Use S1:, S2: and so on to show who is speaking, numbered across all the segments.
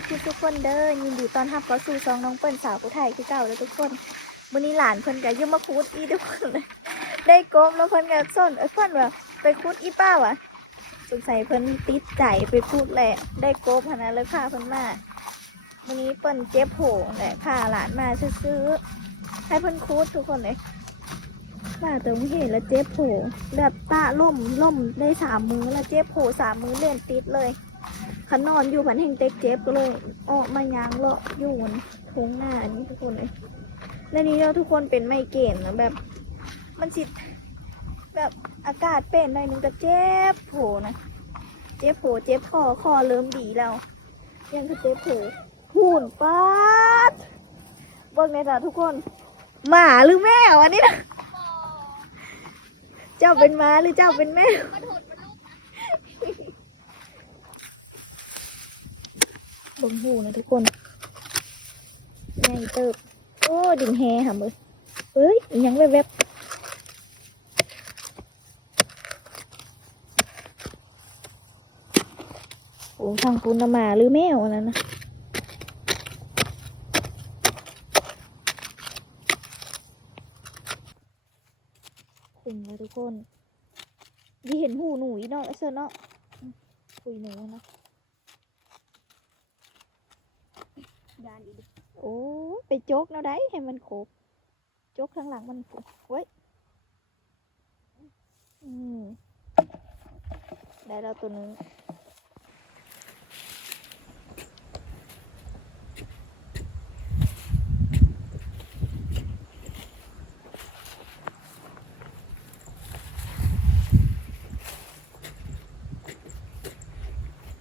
S1: สุขุทุกคนเด้อยินดีตอนรับเข้าสู่ซองน้องเปิ้ลสาวผู้ไทยคือเก่าแล้วทุกคนวันนี้หลานเพิ่นก็ยังมาคูดอีทุกคนเลยได้กบแล้วเพิ่นก็ส้นเอ้ยเพิ่นว่าไปคูดอีป้าวะสงสัยเพิ่นติดใจไปคูดแหละได้กบขนาดเลยพาเพิ่นมาวันนี้เปิ้นเจ็บโผงแหละพาหลานมาซื้อให้เพิ่นคูดทุกคนเลยมาตรงเห็นแล้วเจ็บโผแบบตาล่มล่มได้สามมือแล้วเจ็บโผสามมือเล่นติดเลย ขันนอนอยู่ผันแห่งเต็กเจ็บก็เลยออกมายางเลาะอยู่บนทงหน้านี่ทุกคนเลยและนี้เราทุกคนเป็นไมเกรนนะแบบ มันสิแบบอากาศเป็นหน่อยหนึงก็เจ็บโผนะเจ็บโผเจ็บคอคอเริ่มดีแล้ว ยังคือเจ็บโผหุ่นป๊าดเบิ่งในตาทุกคน หมาหรือแมวอันนี้นะเจ้าเป็นหมาหรือเจ้าเป็นแมว บ่งหูนะทุกคนใหญ่เติบ โอ้ดินแฮค่ะมือเอ้ยยังแวบๆโอ้ทางปูนน่ะหมาหรือแมวอันนั้นนะคุมเลยทุกคนยี่เห็นหูหนูอีเนาะไอ้เซอร์เนาะคุยหนูเนาะ
S2: ยานอีก
S1: โอ้ไปโจกแล้วได้ให้มันครบโจกข้างหลังมันเว้ยอืมได้แล้วตัวนึง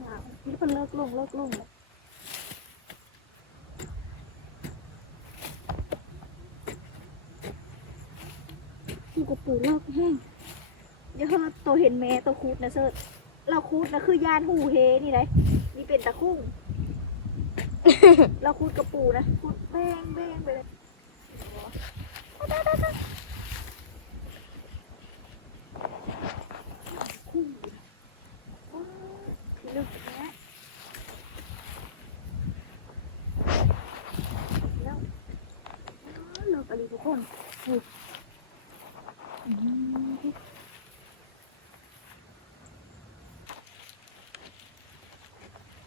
S1: ว้าวนี่มันเลิกลงเลิกลงแล้ว กระปูลอกแห้งเดี๋ยวเราตัวเห็นแม่ตัวคูดนะเซิร์ชเราคูดนะคือยานหูเฮนี่ไรนี่เป็นตะคุ่งเราคูดกระปูนะคูดแบงแบงไปเลยคุ่งว้าวลึกนะแล้วว้าวเลิกอะไรทุกคนอุ๊ย อืม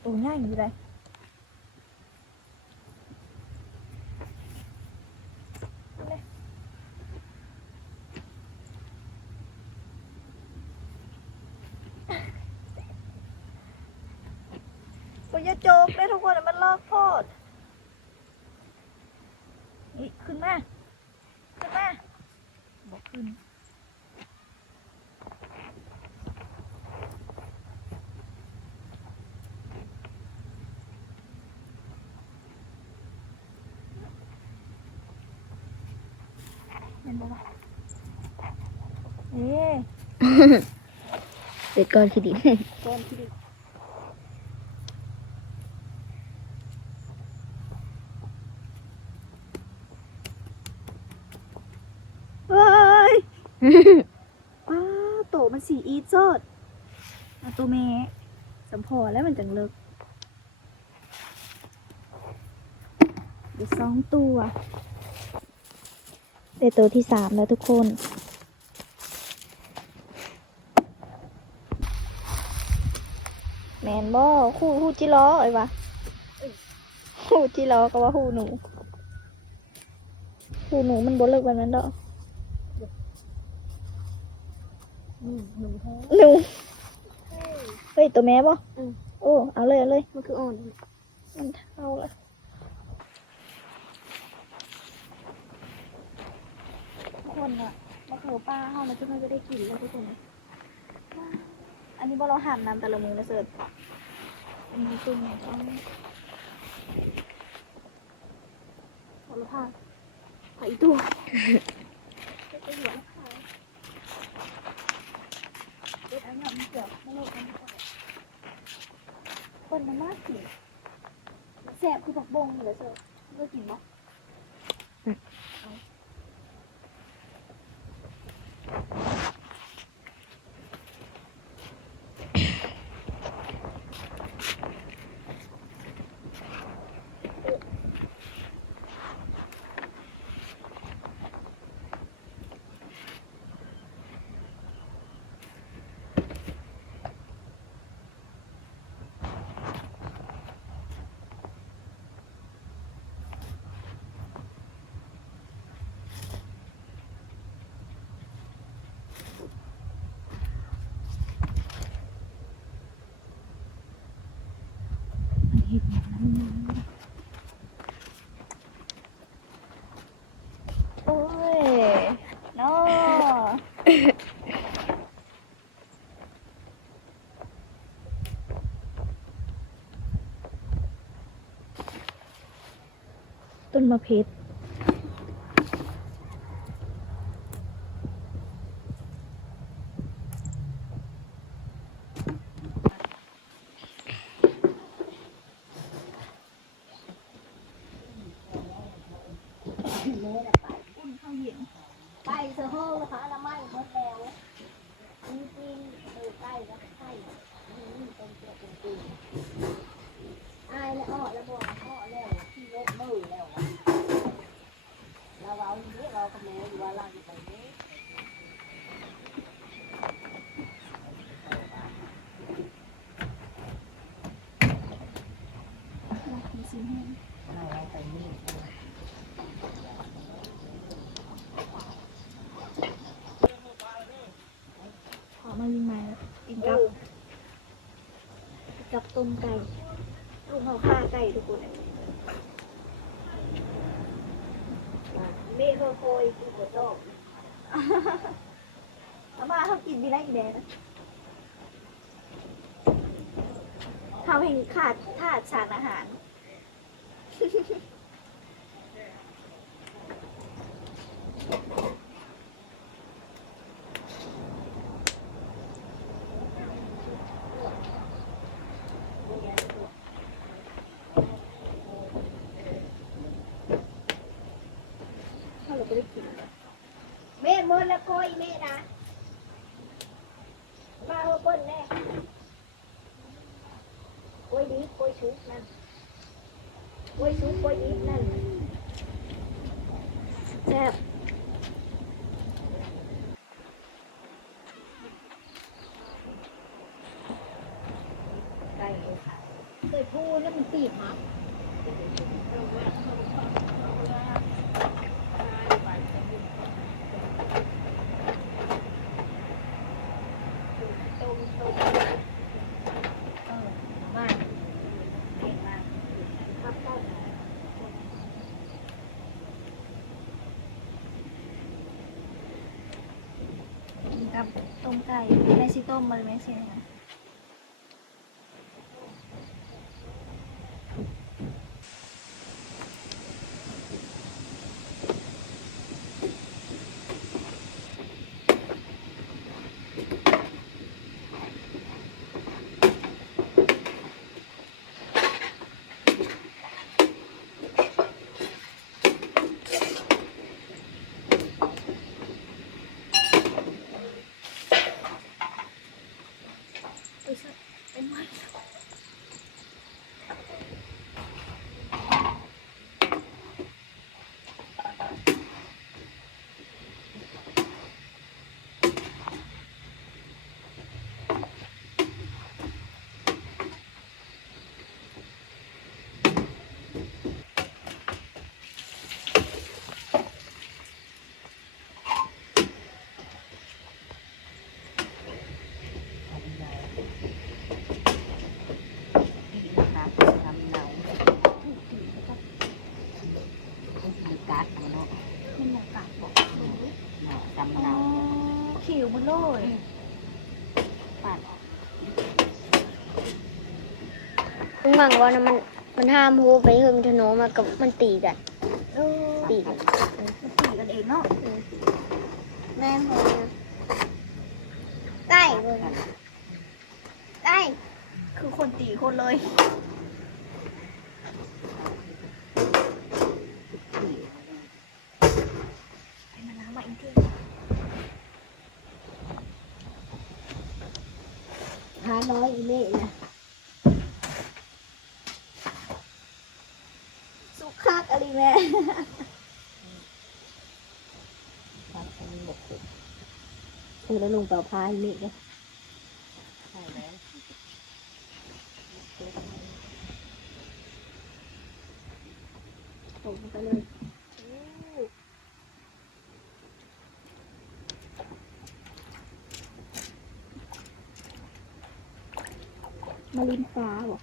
S1: ตัวง่ายอยู่เลยโอ้ยอย่าโจกได้ทุกคนมันลอกโทษนี่ขึ้นมา ขึ้นมา บอกขึ้น เห็นบ่วะเอ๊ะ
S2: เด็ดก้อนขี้ดิน
S1: ก้อนที่ดิเฮ้ยป้าโตมันสีอีดโซดอะตัวแม่สำพอแล้วมันจังเลิกเดี๋ยวสองตัว ได้ตัวที่สามแล้วทุกคนแมนบ่คู่คู่จิล้อไอ้วะคู่จิล้อก็ว่าคู่หนูคู่หนูมันบ่เลิกแบบนั้นดอก
S2: อืมหนูแท้
S1: หนูเฮ้ยตัวแม่บ่
S2: อืม
S1: โอ้เอาเลยเอาเลย
S2: มันคืออ่อน
S1: มันเท่าละทุก คนอะมะเขือป้าเฮานะจุ๊บมันจะได้กินแล้วทุกคน อันนี้บ่เราหั่นน้ำแต่ละมือนะเสิร์ฟอันนี้ตุ้มต้องโหระพาไปอีกตัวไปหัวละพาเด็ดอันนี้มันเกี่ยวไม่โลกมันนมันมาสิแสบคือผักบงเหลือเสิร์ฟเลือกินบ่ ต้นมะเพชรอุ่นข้าวเย็น
S2: ไก่เสือห้องนะคะละไม่หมดแล้วจริงจริงๆเออไก่แล้วไก่นี่เป็นเกลือเป็นปีอายแล้วอ้อแล้วบอกอ้อแล้วที่เล็กมือแล้วอะเราเอาเยอะเราก็แม่อยู่ว่าเราอยู่ไปเยอะ
S1: มีซีแห้ง
S2: เราเอาไปนี่
S1: พอมายิงมากินกับ กับต้มไก่ลุงเขาฆ่าไก่ทุกคน
S2: เม่เขาโคยกินหัวโตก
S1: อามาเขากินดีได้อีแดงนะเขาเห็นขาดธาตุสารอาหาร เขาเลยไม่ได้กิน
S2: เม่ห มดแล้วโคยเม่นะมาเอาก้นแน่โคยดีโคยชุบนั่นโคยชุบโคยดีนั่น
S1: แซ่บ
S2: ไก่เลยค่ะเคยพูดแล้วมันตีบมั้ง
S1: ต้มต้มเออมากเก่งมาก
S2: ครับต้น
S1: กับต้มไก่แม่ชิต้มมาเลยแม่ชินะอุ๊ยเป็นไง
S2: นะคะทำเหนามีกัดเนาะ
S1: เป็นหมูกรอบบอก
S2: เนาะจำ
S1: อ๋อ
S2: เหนา
S1: ขิวมันเลย
S2: ปัด
S3: ลุงหวังว่านะมันมันห้ามพูไปเฮิมทโนมากับมันตีกัน
S1: เออ
S3: ตีกัน
S1: มันตีกันเองเนาะ
S3: แม่พอนะใกล้เลยใกล้
S1: คือคนตีคนเลยไปมาน้ำมาอีกที
S2: ห้าร้อยอีเม่นะ
S1: สุก คักอะไรแม่
S2: ครับอันนี้หมดสุดคือแล้วลุงเป่าพายเม่เนี่ยใช่แล้ว
S1: ตกไปเลยมาลินฟ้าบอก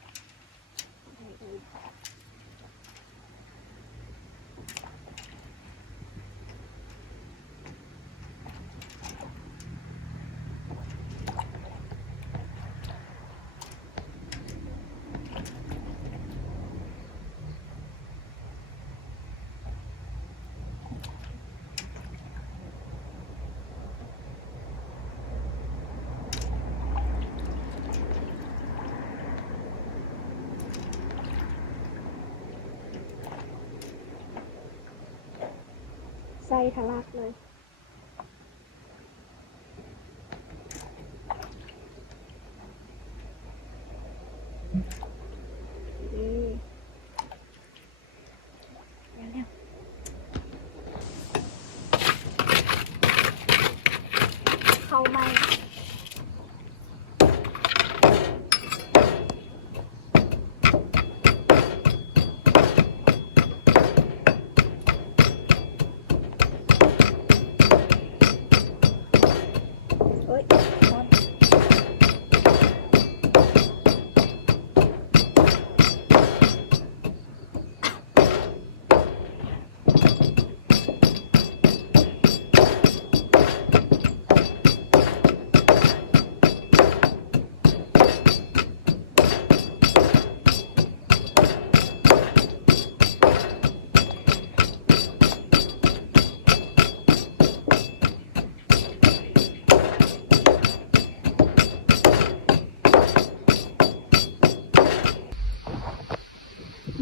S1: ทะ ลักเลย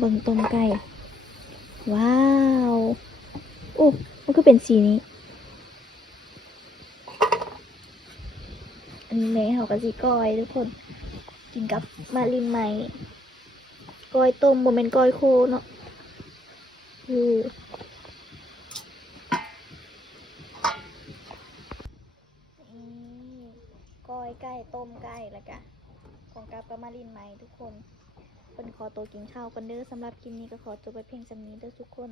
S1: บิ่งต้มไก่ ว้าว โอ้ มันก็เป็นสีนี้ อันนี้แม่เขาก็สีก้อยทุกคน กินกับมาลินไหมก้อยต้มโมเมนก้อยโคเนาะอือก้อยไก่ต้มไก่แล้วกะของกับกับมาลินไหมทุกคน เปินขอตัวกินข้าวกันเด้อสำหรับคลิปนี้ก็ขอจบไปเพียงจำนี้เด้อทุกคน